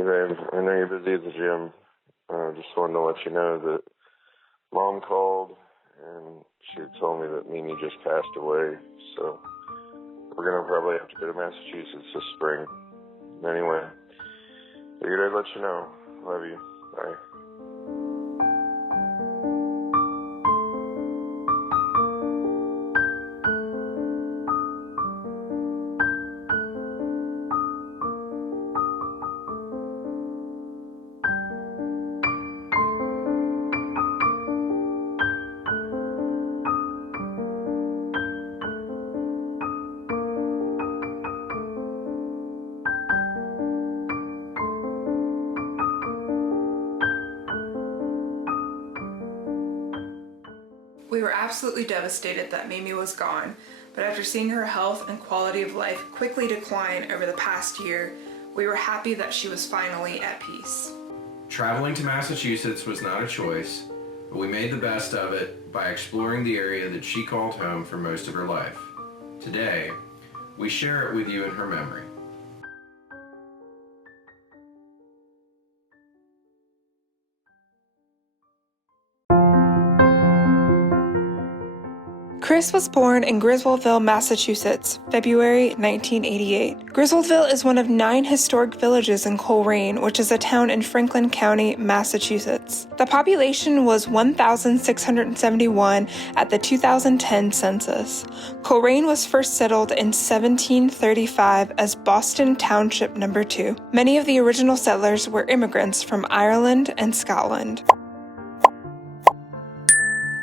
Hey, babe, I know you're busy at the gym. Just wanted to let you know that Mom called and she told me that Mimi just passed away, so we're going to probably have to go to Massachusetts this spring. Anyway, figured I'd let you know. Love you. Bye. We were absolutely devastated that Mimi was gone, but after seeing her health and quality of life quickly decline over the past year, we were happy that she was finally at peace. Traveling to Massachusetts was not a choice, but we made the best of it by exploring the area that she called home for most of her life. Today, we share it with you in her memory. Chris was born in Griswoldville, Massachusetts, February 1988. Griswoldville is one of 9 historic villages in Coleraine, which is a town in Franklin County, Massachusetts. The population was 1,671 at the 2010 census. Coleraine was first settled in 1735 as Boston Township No. 2. Many of the original settlers were immigrants from Ireland and Scotland.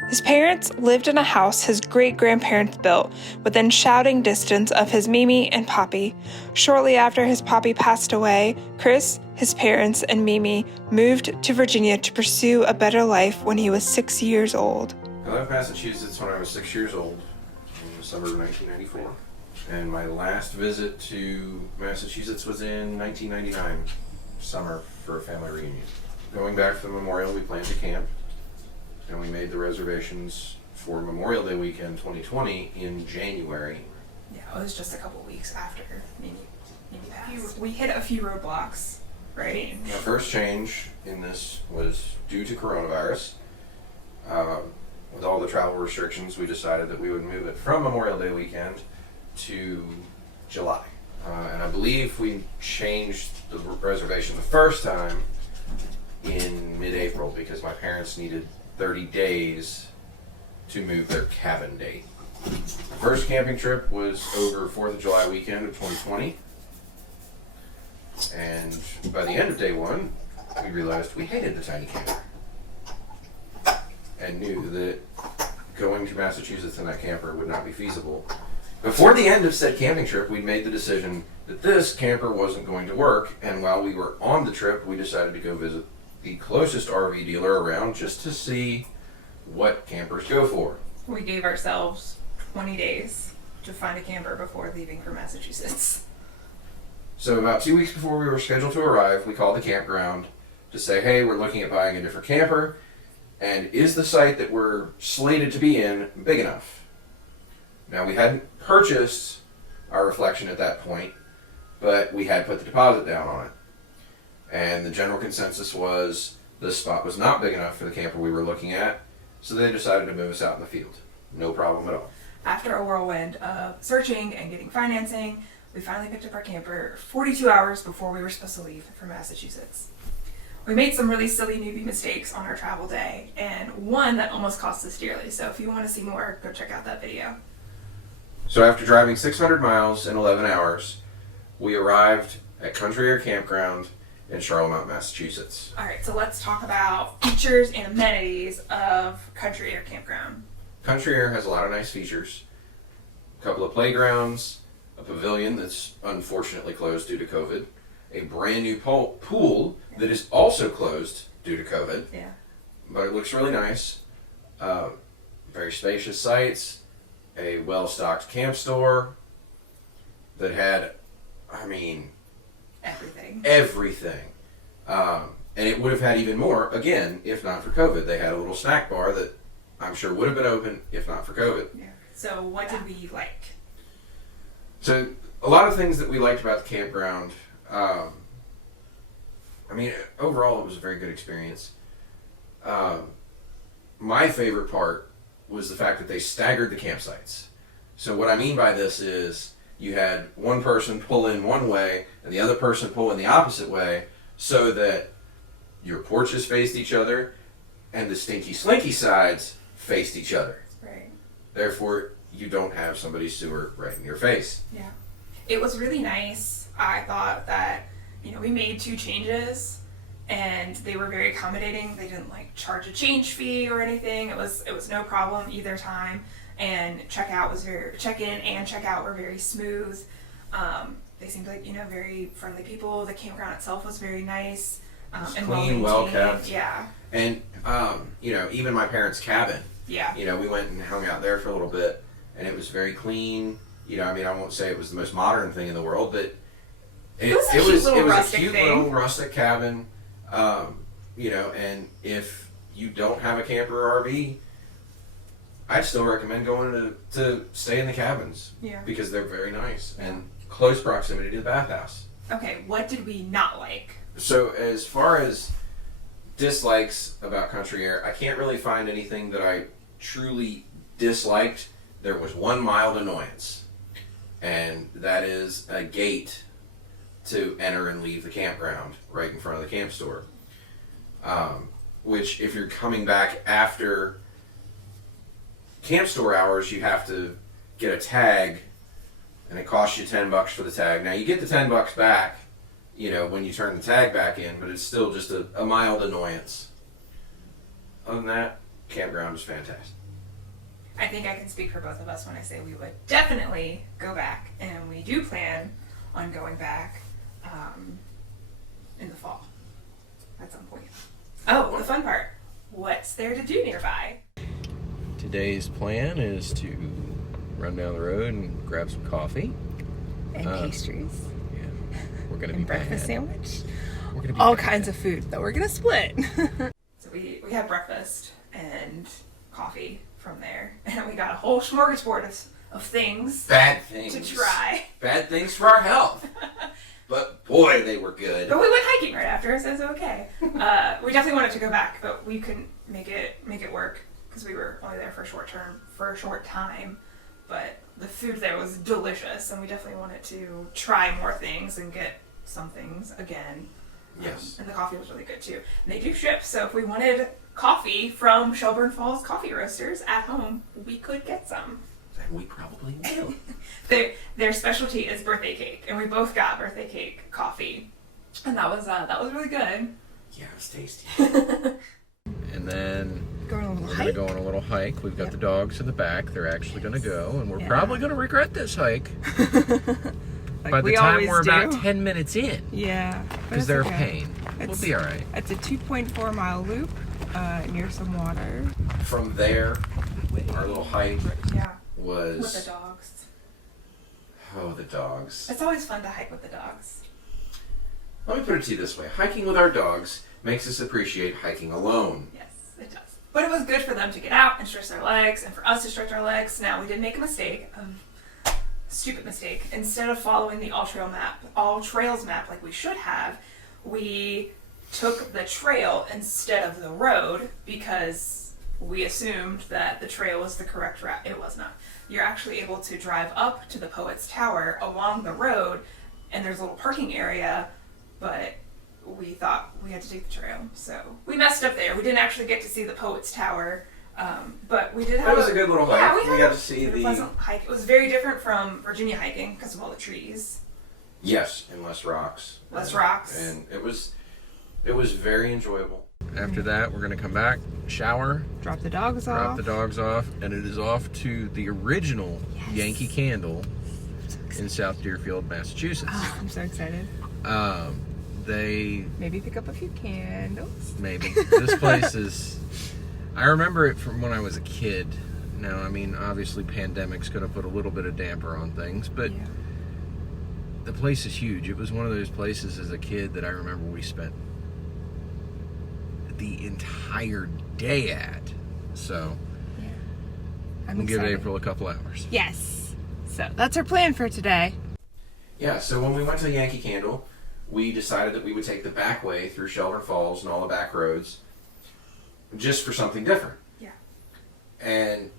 His parents lived in a house his great-grandparents built within shouting distance of his Mimi and Poppy. Shortly after his Poppy passed away, Chris, his parents, and Mimi moved to Virginia to pursue a better life when he was 6 years old. I left Massachusetts when I was 6 years old, in the summer of 1994. And my last visit to Massachusetts was in 1999, summer, for a family reunion. Going back for the memorial, we planned to camp. And we made the reservations for Memorial Day weekend 2020 in January. Yeah, it was just a couple weeks after Mimi passed. We hit a few roadblocks, right? Our first change in this was due to coronavirus. With all the travel restrictions, we decided that we would move it from Memorial Day weekend to July. And I believe we changed the reservation the first time in mid-April because my parents needed 30 days to move their cabin date. The first camping trip was over 4th of July weekend of 2020. And by the end of day one, we realized we hated the tiny camper. And knew that going to Massachusetts in that camper would not be feasible. Before the end of said camping trip, we'd made the decision that this camper wasn't going to work. And while we were on the trip, we decided to go visit the closest RV dealer around just to see what campers go for. We gave ourselves 20 days to find a camper before leaving for Massachusetts. So about 2 weeks before we were scheduled to arrive, we called the campground to say, hey, we're looking at buying a different camper, and is the site that we're slated to be in big enough? Now, we hadn't purchased our Reflection at that point, but we had put the deposit down on it. And the general consensus was this spot was not big enough for the camper we were looking at, so they decided to move us out in the field. No problem at all. After a whirlwind of searching and getting financing, we finally picked up our camper 42 hours before we were supposed to leave for Massachusetts. We made some really silly newbie mistakes on our travel day, and one that almost cost us dearly. So if you want to see more, go check out that video. So after driving 600 miles in 11 hours, we arrived at Country Aire Campground in Charlemont, Massachusetts. All right, so let's talk about features and amenities of Country Aire Campground. Country Aire has a lot of nice features. A couple of playgrounds, a pavilion that's unfortunately closed due to COVID, a brand new pool that is also closed due to COVID. Yeah. But it looks really nice. Very spacious sites, a well-stocked camp store that had, everything. And it would have had even more, again, if not for COVID. They had a little snack bar that I'm sure would have been open if not for COVID. Yeah. So what did we like? So a lot of things that we liked about the campground. I mean, overall, it was a very good experience. My favorite part was the fact that they staggered the campsites. So what I mean by this is you had one person pull in one way and the other person pull in the opposite way so that your porches faced each other and the stinky slinky sides faced each other. Right. Therefore, you don't have somebody's sewer right in your face. Yeah. It was really nice. I thought that, we made 2 changes and they were very accommodating. They didn't charge a change fee or anything. It was no problem either time. And check in and check out were very smooth. They seemed like, very friendly people. The campground itself was very nice. And Clean, well kept. Yeah. And, even my parents' cabin. Yeah. We went and hung out there for a little bit and it was very clean. I won't say it was the most modern thing in the world, but it was a cute little rustic cabin. And if you don't have a camper or RV, I'd still recommend going to stay in the cabins. Yeah. Because they're very nice and close proximity to the bathhouse. Okay, what did we not like? So as far as dislikes about Country Aire, I can't really find anything that I truly disliked. There was one mild annoyance, and that is a gate to enter and leave the campground right in front of the camp store. Which, if you're coming back after camp store hours, you have to get a tag, and it costs you $10 for the tag. Now, you get the $10 back, when you turn the tag back in, but it's still just a mild annoyance. Other than that, campground is fantastic. I think I can speak for both of us when I say we would definitely go back, and we do plan on going back in the fall at some point. Oh, the fun part. What's there to do nearby? Today's plan is to run down the road and grab some coffee. And pastries. Yeah. We're going to be breakfast sandwich. We're gonna be all bad. kinds of food that we're going to split. So we had breakfast and coffee from there. And we got a whole smorgasbord of things. Bad things. To try. Bad things for our health. But boy, they were good. But we went hiking right after, so it's okay. We definitely wanted to go back, but we couldn't make it work because we were only there for a short time. But the food there was delicious, and we definitely wanted to try more things and get some things again. Yes. And the coffee was really good too. And they do ship, so if we wanted coffee from Shelburne Falls Coffee Roasters at home, we could get some. And we probably will. Their specialty is birthday cake, and we both got birthday cake coffee, and that was really good. Yeah, it was tasty. And then we're going to go on a little hike. We've got the dogs in the back. They're actually going to go, and we're probably going to regret this hike. By the time we're about 10 minutes in. Yeah. Because they're a pain. We'll be all right. It's a 2.4 mile loop near some water. From there, our little hike was... With the dogs. Oh, the dogs. It's always fun to hike with the dogs. Let me put it to you this way. Hiking with our dogs makes us appreciate hiking alone. Yes, it does. But it was good for them to get out and stretch their legs, and for us to stretch our legs. Now, we did make a mistake. Stupid mistake. Instead of following the all trails map like we should have, we took the trail instead of the road because we assumed that the trail was the correct route. It was not. You're actually able to drive up to the Poet's Tower along the road, and there's a little parking area, but we thought we had to take the trail. So we messed up there. We didn't actually get to see the Poet's Tower, but we did have It was a good little hike. Yeah, we got to see the pleasant hike. It was very different from Virginia hiking because of all the trees. Yes, and less rocks. Less rocks. And it was very enjoyable. After that, we're going to come back, shower, drop the dogs off, and it is off to the original Yankee Candle in South Deerfield, Massachusetts. Oh, I'm so excited. They maybe pick up a few candles. Maybe. This place is... I remember it from when I was a kid. Now, I mean, obviously pandemic's going to put a little bit of damper on things, but the place is huge. It was one of those places as a kid that I remember we spent the entire day at. So, we'll give April a couple hours. Yes. So, that's our plan for today. Yeah, so when we went to Yankee Candle, we decided that we would take the back way through Shelburne Falls and all the back roads just for something different. Yeah. And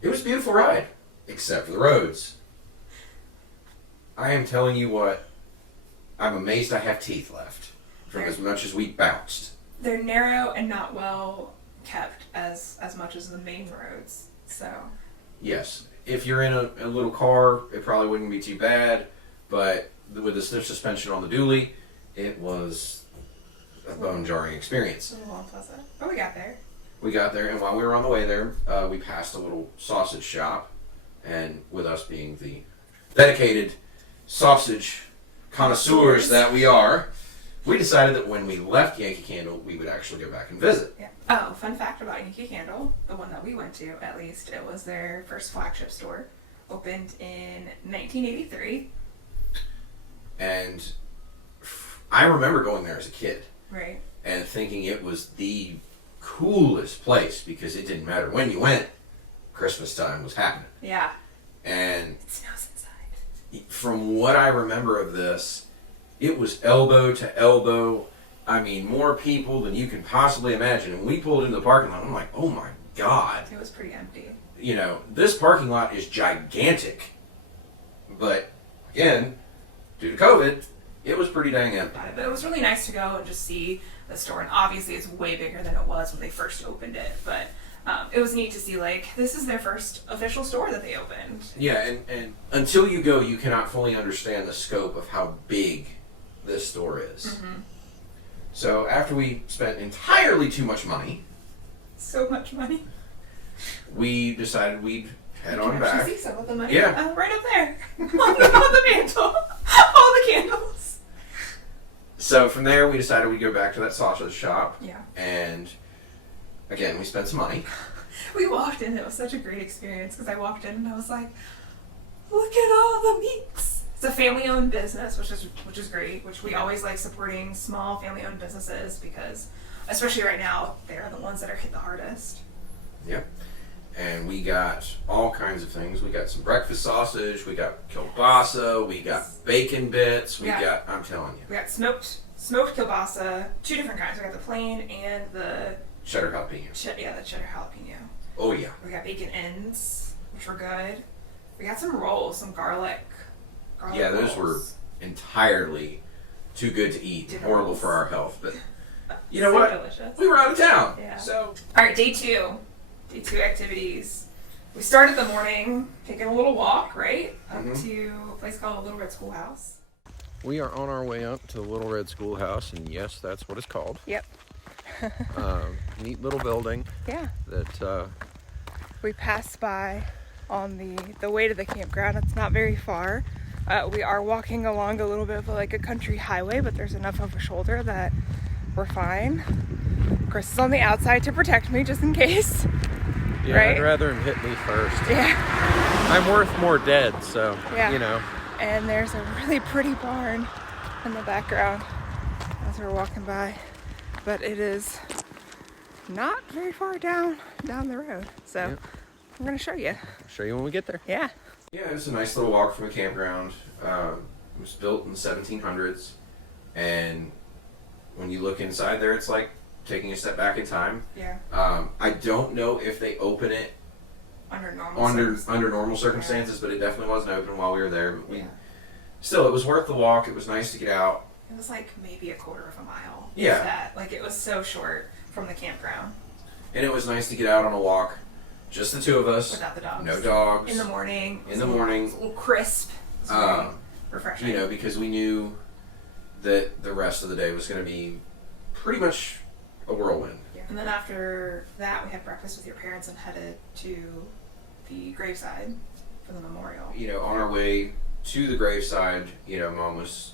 it was a beautiful ride, except for the roads. I am telling you what, I'm amazed I have teeth left from as much as we bounced. They're narrow and not well kept as much as the main roads. So. Yes. If you're in a little car, it probably wouldn't be too bad, but with the stiff suspension on the dually, it was a bone-jarring experience. A little unpleasant. But we got there. We got there, and while we were on the way there, we passed a little sausage shop, and with us being the dedicated sausage connoisseurs that we are, we decided that when we left Yankee Candle, we would actually go back and visit. Yeah. Oh, fun fact about Yankee Candle, the one that we went to, at least, it was their first flagship store. Opened in 1983. And I remember going there as a kid. Right. And thinking it was the coolest place because it didn't matter when you went, Christmas time was happening. Yeah. And it snows inside. From what I remember of this, it was elbow to elbow. I mean, more people than you can possibly imagine. And we pulled into the parking lot, and I'm like, oh my God. It was pretty empty. You know, this parking lot is gigantic. But, again, due to COVID, it was pretty dang empty. But it was really nice to go and just see the store. And obviously it's way bigger than it was when they first opened it. But it was neat to see, like, this is their first official store that they opened. Yeah, and until you go, you cannot fully understand the scope of how big this store is. Mm-hmm. So after we spent entirely too much money, so much money, we decided we'd head on back. You can see some of the money. Yeah. Right up there on the mantle. All the candles. So from there, we decided we'd go back to that sausage shop. Yeah. And again, we spent some money. We walked in. It was such a great experience because I walked in and I was like, look at all the meats. It's a family-owned business, which is great, which we always like supporting small family-owned businesses because, especially right now, they're the ones that are hit the hardest. Yep. And we got all kinds of things. We got some breakfast sausage, we got kielbasa, we got bacon bits, I'm telling you. We got smoked kielbasa, 2 different kinds. We got the plain and the cheddar jalapeno. the cheddar jalapeno. Oh yeah. We got bacon ends, which were good. We got some rolls, some garlic yeah, those were entirely too good to eat. Horrible for our health, but you know what? Delicious. We were out of town. Yeah. So all right, day two activities. We started the morning taking a little walk, right, up to a place called the Little Red Schoolhouse. We are on our way up to the Little Red Schoolhouse, and yes, that's what it's called. Yep. Neat little building. Yeah. That we passed by on the way to the campground. It's not very far. We are walking along a little bit of a country highway, but there's enough of a shoulder that we're fine. Chris is on the outside to protect me just in case. Yeah, right? I'd rather him hit me first. Yeah. I'm worth more dead, so, you know. And there's a really pretty barn in the background as we're walking by. But it is not very far down the road. So I'm going to show you. I'll show you when we get there. Yeah. Yeah, it's a nice little walk from a campground. It was built in the 1700s. And when you look inside there, it's like taking a step back in time. Yeah. I don't know if they open it under normal circumstances, but it definitely wasn't open while we were there. But still, it was worth the walk. It was nice to get out. It was like maybe a quarter of a mile. Yeah. It was so short from the campground. And it was nice to get out on a walk. Just the two of us. Without the dogs. No dogs. In the morning. In the morning. It was a little crisp. It was very refreshing. You know, because we knew that the rest of the day was going to be pretty much a whirlwind. Yeah. And then after that, we had breakfast with your parents and headed to the graveside for the memorial. You know, on our way to the graveside, you know, Mom was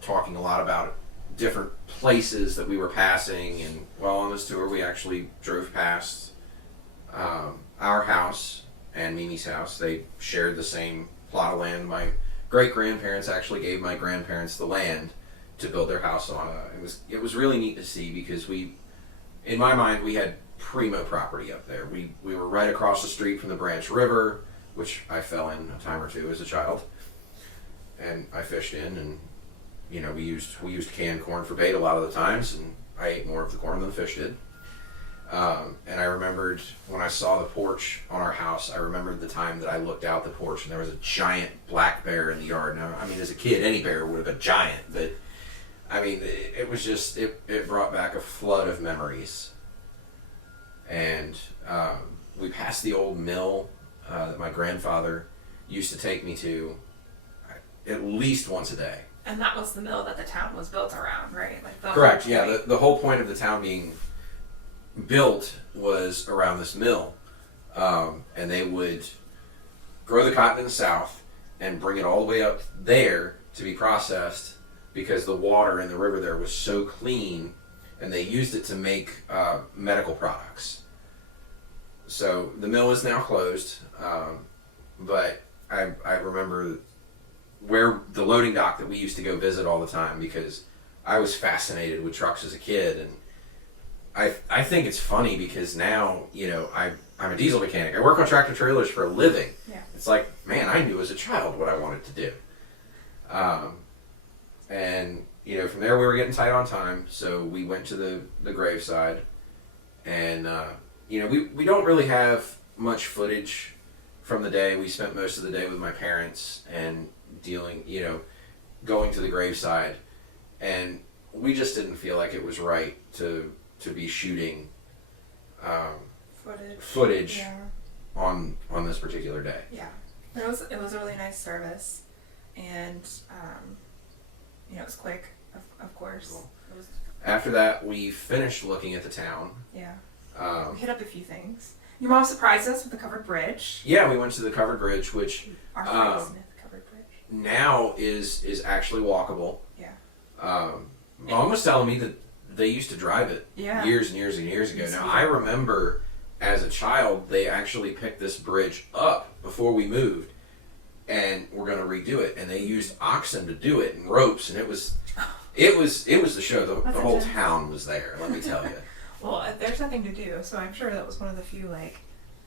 talking a lot about different places that we were passing, and while on this tour, we actually drove past our house and Mimi's house. They shared the same plot of land. My great-grandparents actually gave my grandparents the land to build their house on. It was really neat to see because in my mind, we had primo property up there. We were right across the street from the Branch River, which I fell in a time or two as a child, and I fished in, and we used canned corn for bait a lot of the times, and I ate more of the corn than the fish did. And I remembered when I saw the porch on our house, I remembered the time that I looked out the porch and there was a giant black bear in the yard. Now, I mean, as a kid, any bear would have been giant, but I mean, it was just, it brought back a flood of memories. And we passed the old mill that my grandfather used to take me to at least once a day. And that was the mill that the town was built around, right? Like the Correct, yeah. The whole point of the town being built was around this mill. And they would grow the cotton in the south and bring it all the way up there to be processed because the water in the river there was so clean, and they used it to make medical products. So the mill is now closed, but I remember where the loading dock that we used to go visit all the time because I was fascinated with trucks as a kid, and I think it's funny because now, I'm a diesel mechanic. I work on tractor trailers for a living. Yeah. It's like, man, I knew as a child what I wanted to do. And, from there we were getting tight on time, so we went to the graveside. And, we don't really have much footage from the day. We spent most of the day with my parents and going to the graveside. And we just didn't feel like it was right to be shooting footage yeah. on this particular day. Yeah, it was a really nice service, and it was quick, of course. Cool. It was, After that, we finished looking at the town. Yeah, we hit up a few things. Your mom surprised us with the covered bridge. Yeah, we went to the covered bridge, which Arthur Smith covered bridge. Now is actually walkable. Yeah. Mom was telling me that they used to drive it years and years and years ago. Now, I remember as a child, they actually picked this bridge up before we moved and were going to redo it. And they used oxen to do it and ropes. And it was the show. The whole town was there, let me tell you. Well, there's nothing to do, so I'm sure that was one of the few,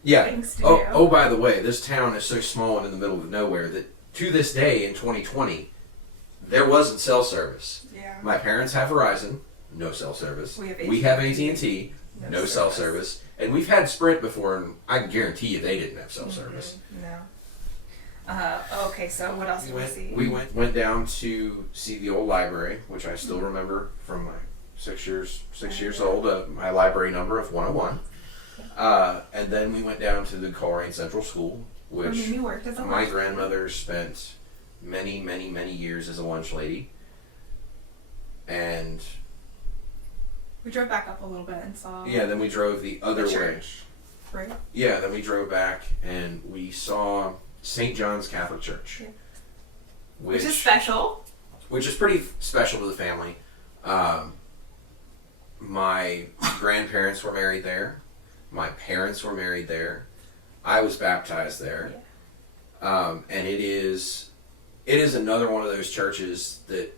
things to do. Oh, by the way, this town is so small and in the middle of nowhere that to this day in 2020, there wasn't cell service. Yeah. My parents have Verizon, no cell service. We have AT&T, no cell service. And we've had Sprint before, and I can guarantee you they didn't have cell service. No. Okay, so what else did we see? We went down to see the old library, which I still remember from my 6 years old, my library number of 101. And then we went down to the Coleraine Central School, which you worked as a my grandmother spent many, many, many years as a lunch lady. And we drove back up a little bit and saw. Yeah, then we drove the other way. Right. Yeah, then we drove back and we saw St. John's Catholic Church. Yeah. Which is special. Which is pretty special to the family. My grandparents were married there. My parents were married there. I was baptized there. Yeah. And it is another one of those churches that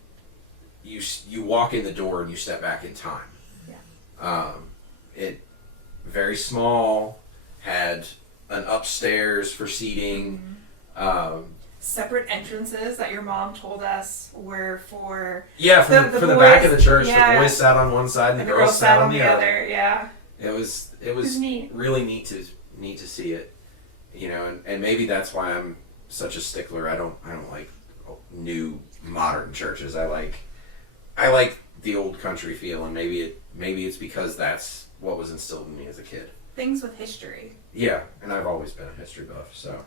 you walk in the door and you step back in time. Yeah. It very small, had an upstairs for seating. Mm-hmm. Separate entrances that your mom told us were for for the back of the church. Yeah. The boys sat on one side and the girls sat on the other. Yeah. It was neat. Really neat to see it. And maybe that's why I'm such a stickler. I don't like new modern churches. I like the old country feel, and maybe it's because that's what was instilled in me as a kid. Things with history. Yeah, and I've always been a history buff, so.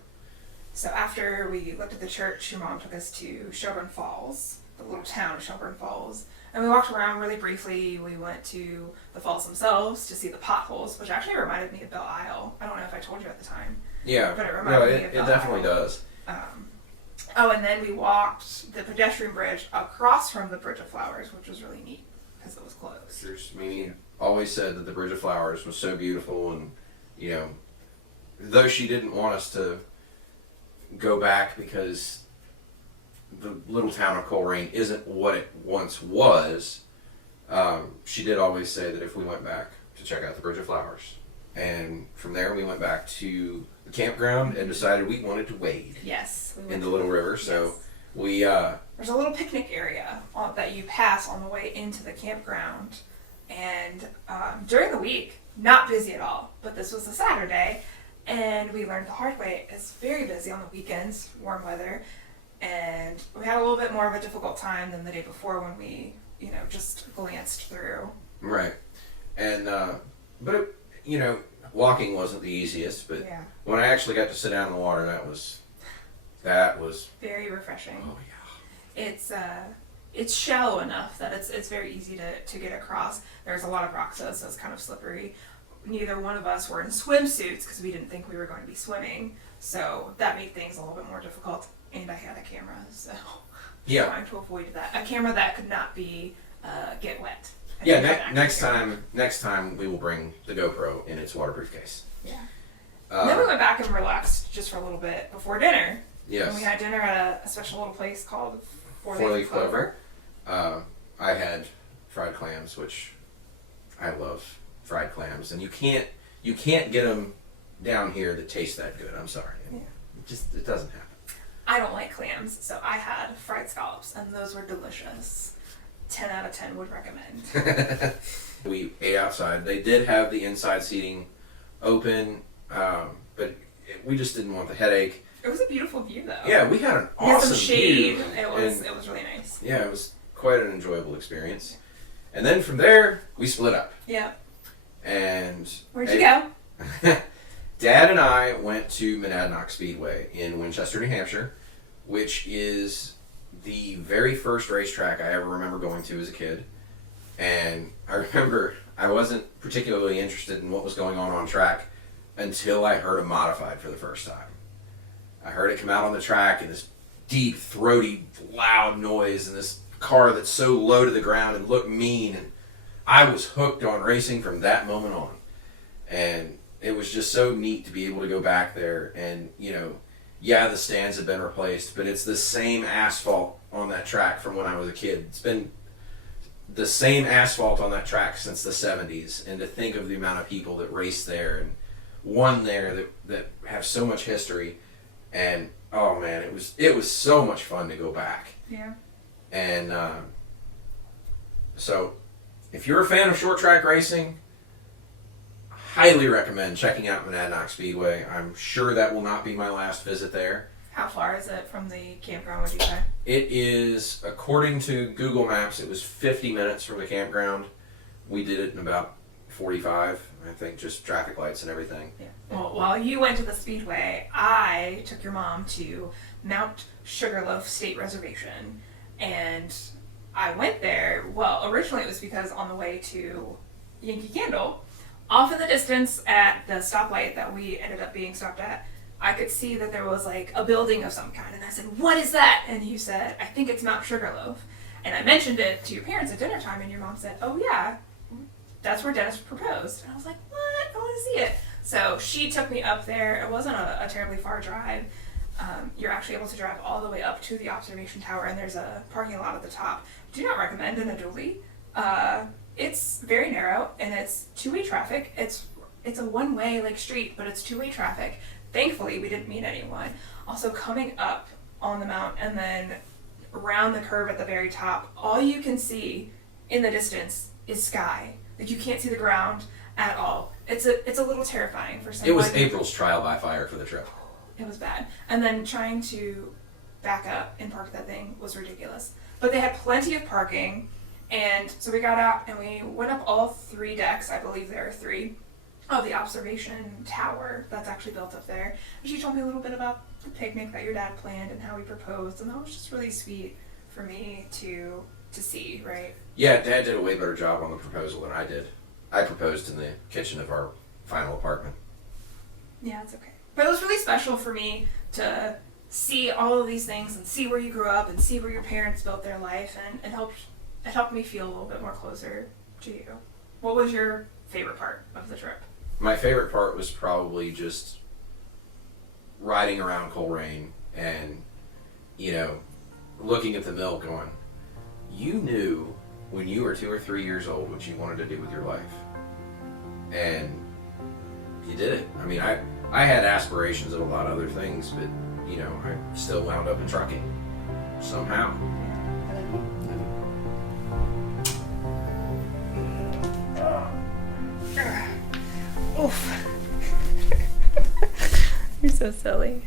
So after we looked at the church, your mom took us to Shelburne Falls, the little town of Shelburne Falls. And we walked around really briefly. We went to the falls themselves to see the potholes, which actually reminded me of Belle Isle. I don't know if I told you at the time. Yeah, but it reminded me of Belle Isle. It definitely does. And then we walked the pedestrian bridge across from the Bridge of Flowers, which was really neat because it was closed. Mimi always said that the Bridge of Flowers was so beautiful, and though she didn't want us to go back because the little town of Coleraine isn't what it once was, she did always say that if we went back to check out the Bridge of Flowers. And from there we went back to the campground and decided we wanted to wade. Yes. In the little river. So we rode there's a little picnic area that you pass on the way into the campground. And during the week, not busy at all, but this was a Saturday, and we learned the hard way. It's very busy on the weekends, warm weather, and we had a little bit more of a difficult time than the day before when we, just glanced through. Right. And, but, walking wasn't the easiest, but when I actually got to sit down in the water, that was very refreshing. Oh, yeah. It's shallow enough that it's very easy to get across. There's a lot of rocks, so it's kind of slippery. Neither one of us were in swimsuits because we didn't think we were going to be swimming, so that made things a little bit more difficult. And I had a camera, so trying to avoid that. A camera that could not be get wet. Next time we will bring the GoPro in its waterproof case. Yeah. Then we went back and relaxed just for a little bit before dinner. Yes. And we had dinner at a special little place called Four-Leaf Clover. I had fried clams, which I love fried clams, and you can't get them down here that taste that good. I'm sorry. It doesn't happen. I don't like clams, so I had fried scallops, and those were delicious. 10 out of 10 would recommend. We ate outside. They did have the inside seating open, but we just didn't want the headache. It was a beautiful view, though. Yeah, we had an awesome shade. view. It was really nice. Yeah, it was quite an enjoyable experience. And then from there, we split up. Yeah. And where'd you go? Dad and I went to Monadnock Speedway in Winchester, New Hampshire, which is the very first racetrack I ever remember going to as a kid. And I remember I wasn't particularly interested in what was going on track until I heard a modified for the first time. I heard it come out on the track and this deep, throaty, loud noise and this car that's so low to the ground and looked mean. And I was hooked on racing from that moment on. And it was just so neat to be able to go back there and, the stands have been replaced, but it's the same asphalt on that track from when I was a kid. It's been the same asphalt on that track since the 70s. And to think of the amount of people that raced there and won there that have so much history. And, oh man, it was so much fun to go back. Yeah. And so, if you're a fan of short track racing, highly recommend checking out Monadnock Speedway. I'm sure that will not be my last visit there. How far is it from the campground, would you say? It is, according to Google Maps, it was 50 minutes from the campground. We did it in about 45, I think, just traffic lights and everything. Yeah. Well, while you went to the Speedway, I took your mom to Mount Sugarloaf State Reservation. And I went there, well, originally it was because on the way to Yankee Candle, off in the distance at the stoplight that we ended up being stopped at, I could see that there was like a building of some kind. And I said, "What is that?" And you said, "I think it's Mount Sugarloaf." And I mentioned it to your parents at dinner time, and your mom said, "Oh yeah, that's where Dennis proposed." And I was like, "What? I want to see it." So she took me up there. It wasn't a terribly far drive. You're actually able to drive all the way up to the observation tower, and there's a parking lot at the top. Do not recommend in a dually. It's very narrow, and it's two-way traffic. It's a one-way street, but it's two-way traffic. Thankfully, we didn't meet anyone. Also, coming up on the mount and then around the curve at the very top, all you can see in the distance is sky. You can't see the ground at all. It's a little terrifying for someone. It was April's trial by fire for the trip. It was bad. And then trying to back up and park that thing was ridiculous. But they had plenty of parking, and so we got out and we went up all 3 decks, I believe there are 3, of the observation tower that's actually built up there. And she told me a little bit about the picnic that your dad planned and how he proposed, and that was just really sweet for me to see, right? Yeah, Dad did a way better job on the proposal than I did. I proposed in the kitchen of our final apartment. Yeah, it's okay. But it was really special for me to see all of these things and see where you grew up and see where your parents built their life, and it helped me feel a little bit more closer to you. What was your favorite part of the trip? My favorite part was probably just riding around Coleraine and, looking at the mill going, you knew when you were 2 or 3 years old what you wanted to do with your life. And you did it. I mean, I had aspirations of a lot of other things, but, I still wound up in trucking somehow. Oof. You're so silly.